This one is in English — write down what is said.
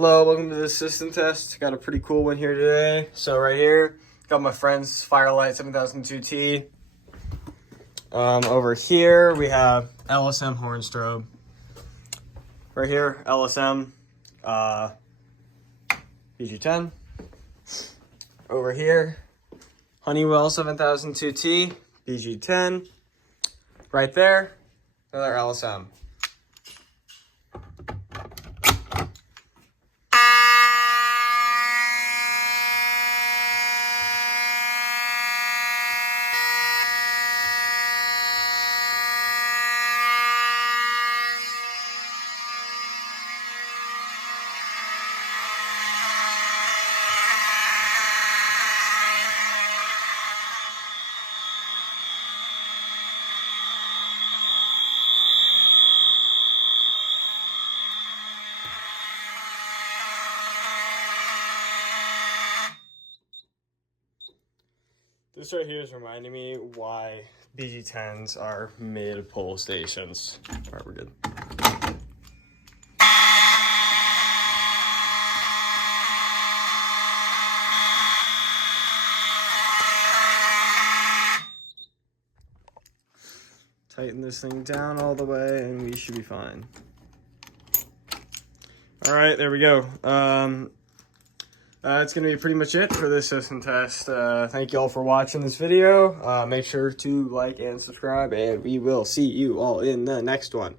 Hello, welcome to the system test. Got a pretty cool one here today. So right here, got my friend's Firelight 7002T. Over here we have LSM horn strobe. Right here, LSM PG10. Over here, Honeywell 7002T PG10. Right there, another LSM. This right here is reminding me why BG10s are mid-pole stations. All right, we're good. Tighten this thing down all the way and we should be fine. All right, there we go. That's going to be pretty much it for this system test. Thank you all for watching this video. Make sure to like and subscribe, and we will see you all in the next one.